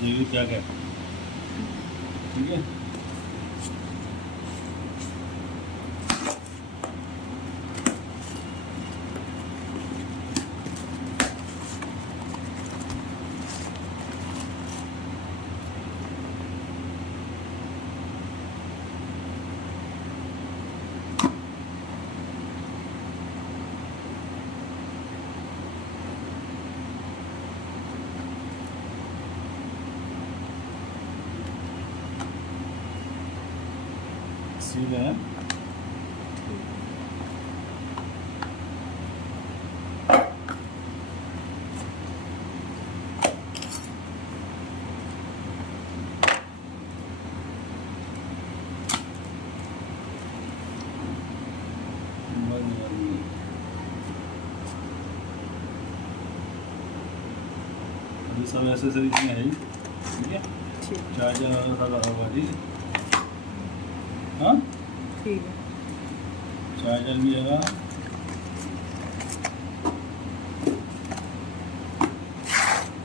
देखिए क्या क्या, ठीक है। सील है। अभी सब एसेसरीज में है ही, ठीक है। चार्जर वाला सारा होगा, ठीक है। हाँ, ठीक है। चार्जर भी है।